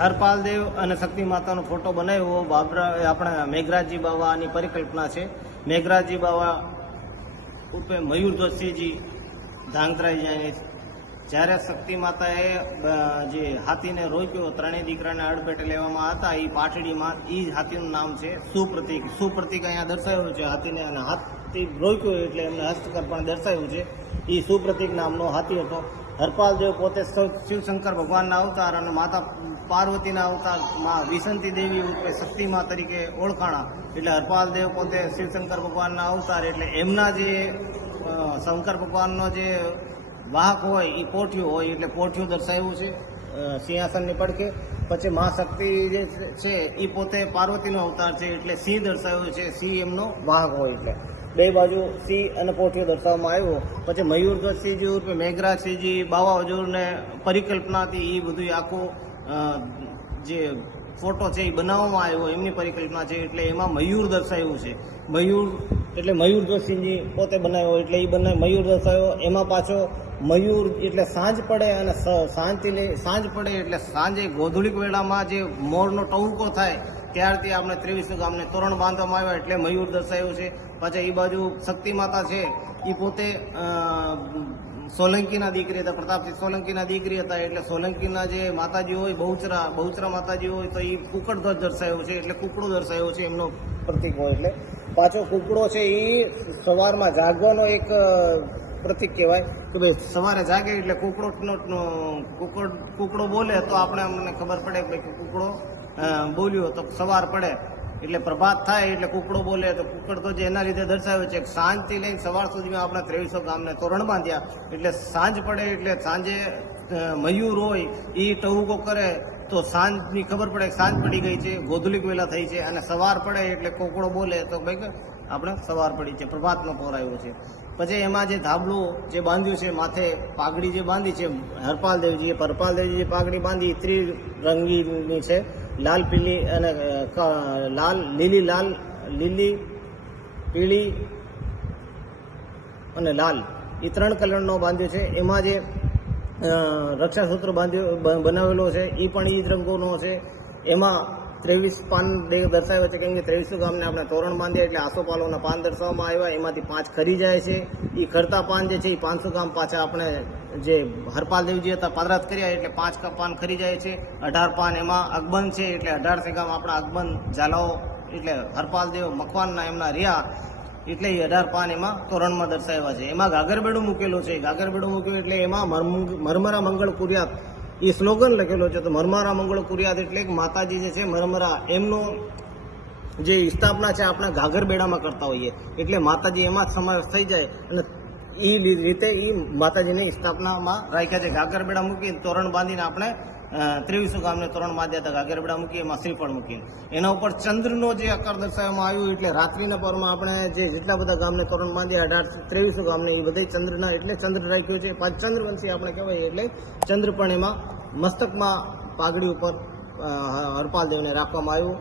હરપાલ દેવ અને શક્તિ માતાનો ફોટો બનાવ્યો આપણા મેઘરાજજી બાવાની પરિકલ્પના છે. મેઘરાજજી બાવા ઉર્ફે મયુરધ્વજસિંહજી ધાંગધ્રાઈ જાય. જ્યારે શક્તિ માતાએ જે હાથીને રોક્યો, ત્રણેય દીકરાને અડફેટે લેવામાં હતા, એ પાટડીમાં એ હાથીનું નામ છે સુપ્રતીક. સુપ્રતીક અહીંયા દર્શાવ્યું છે હાથીને, અને હાથી રોક્યો એટલે એમને હસ્તકર પણ દર્શાવ્યું છે. એ સુપ્રતીક નામનો હાથી હતો. હરપાલ દેવ પોતે શિવશંકર ભગવાનના અવતાર અને માતા પાર્વતીના અવતાર માં વિસંતી દેવી ઉર્ફે શક્તિમા તરીકે ઓળખાણા. એટલે હરપાલ દેવ પોતે શિવશંકર ભગવાનના અવતાર, એટલે એમના જે શંકર ભગવાનનો જે વાહક હોય એ પોઠિયું હોય, એટલે પોઠિયું દર્શાવ્યું છે સિંહાસનની પડખે. પછી મા શક્તિ જે છે એ પોતે પાર્વતીનો અવતાર છે, એટલે સિંહ દર્શાવ્યું છે. સિંહ એમનો વાહક હોય, એટલે બે બાજુ સિંહ અને પોઠિયો દર્શાવવામાં આવ્યો. પછી મયુરધ્વજસિંહજી ઉર્ફે મેઘરાજસિંહજી બાવા હજુરને પરિકલ્પના હતી, એ બધું આખું જે ફોટો છે એ બનાવવામાં આવ્યો, એમની પરિકલ્પના છે. એટલે એમાં મયુર દર્શાવ્યું છે. મયુર એટલે મયુરધ્વજસિંહજી પોતે બનાવ્યો, એટલે એ મયુર દર્શાવ્યો. એમાં પાછો મયુર એટલે સાંજ પડે, અને સાંજ પડે એટલે સાંજે ગોધુલિક વેળામાં જે મોરનો ટહુકો થાય ત્યારથી આપણે 23 ગામને તોરણ બાંધવામાં આવ્યા, એટલે મયુર દર્શાવ્યું છે. પાછા એ બાજુ શક્તિ માતા છે એ પોતે સોલંકીના દીકરી હતા, પ્રતાપસિંહ સોલંકીના દીકરી હતા. એટલે સોલંકીના જે માતાજી હોય, બહુચરા માતાજી હોય, તો એ કુકડધ્વજ દર્શાવ્યો છે, એટલે કુકડો દર્શાવ્યો છે એમનો પ્રતીક હોય. એટલે પાછો કુકડો છે એ સવારમાં જાગવાનો એક પ્રતીક કહેવાય કે ભાઈ સવારે જાગે એટલે કુકડો બોલે તો અમને ખબર પડે કે કુકડો બોલ્યો તો સવાર પડે, એટલે પ્રભાત થાય એટલે કુકડો બોલે તો કુકડ તો જે એના લીધે દર્શાવ્યો છે. સાંજથી લઈને સવાર સુધીમાં આપણે 2300 ગામને તોરણ બાંધ્યા, એટલે સાંજ પડે એટલે સાંજે મયુર હોય એ ટહુકો કરે તો સાંજની ખબર પડે કે સાંજ પડી ગઈ છે, ગોધુલિક વેલા થઈ છે. અને સવાર પડે એટલે કુકડો બોલે તો ભાઈ આપણે સવાર પડી છે, પ્રભાતનો પોર આવ્યો છે. પછી એમાં જે ધાબળું જે બાંધ્યું છે, માથે પાઘડી જે બાંધી છે હરપાલ દેવજીએ પાઘડી બાંધી ત્રિરંગીની છે, લાલ પીલી અને લીલી પીળી અને લાલ એ 3 કલરનો બાંધ્યો છે. એમાં જે રક્ષાસૂત્ર બનાવેલો છે એ પણ એ જ રંગોનો છે. એમાં 23 પાન દર્શાવ્યા છે, કેમ કે 2300 ગામને આપણે તોરણ બાંધ્યા એટલે આસોપાલોના પાન દર્શાવવામાં આવ્યા. એમાંથી 5 ખરી જાય છે. એ ખરતા પાન જે છે એ 500 ગામ પાછા આપણે જે હરપાલ દેવજી હતા પાદરાત કર્યા, એટલે 5 પાન ખરી જાય છે. 18 પાન એમાં અકબંધ છે, એટલે 18 ગામ આપણા અકબંધ ઝાલાઓ એટલે હરપાલ દેવ મખવાનના એમના રહ્યા, એટલે એ 18 પાન એમાં તોરણમાં દર્શાવ્યા છે. એમાં ગાગરબેડું મૂકેલું છે. ગાગરબેડું મૂક્યું એટલે એમાં મરમરા મંગળ કુર્યાત એ સ્લોગન લખેલો છે. તો મરમરા મંગળ કુર્યાત એટલે માતાજી જે છે મરમરા એમનો જે સ્થાપના છે આપણા ગાગરબેડામાં કરતા હોઈએ, એટલે માતાજી એમાં જ સમાવેશ થઈ જાય. અને એ રીતે એ માતાજીની સ્થાપનામાં રાખ્યા છે. ગાગરબેડા મૂકી તોરણ બાંધીને આપણે 2300 ગામને તોરણ બાંધ્યા હતા. ગાગરબેડા મૂકી એમાં શ્રીફળ મૂકીને એના ઉપર ચંદ્રનો જે આકાર દર્શાવવામાં આવ્યો, એટલે રાત્રિના પરમાં આપણે જે જેટલા બધા ગામને તોરણ બાંધ્યા 2300 ગામને એ બધા ચંદ્રના એટલે ચંદ્ર રાખ્યો છે. પાંચ ચંદ્રવંશી આપણે કહેવાય, એટલે ચંદ્ર પણ એમાં મસ્તકમાં પાઘડી ઉપર હરપાલ દેવને રાખવામાં આવ્યું.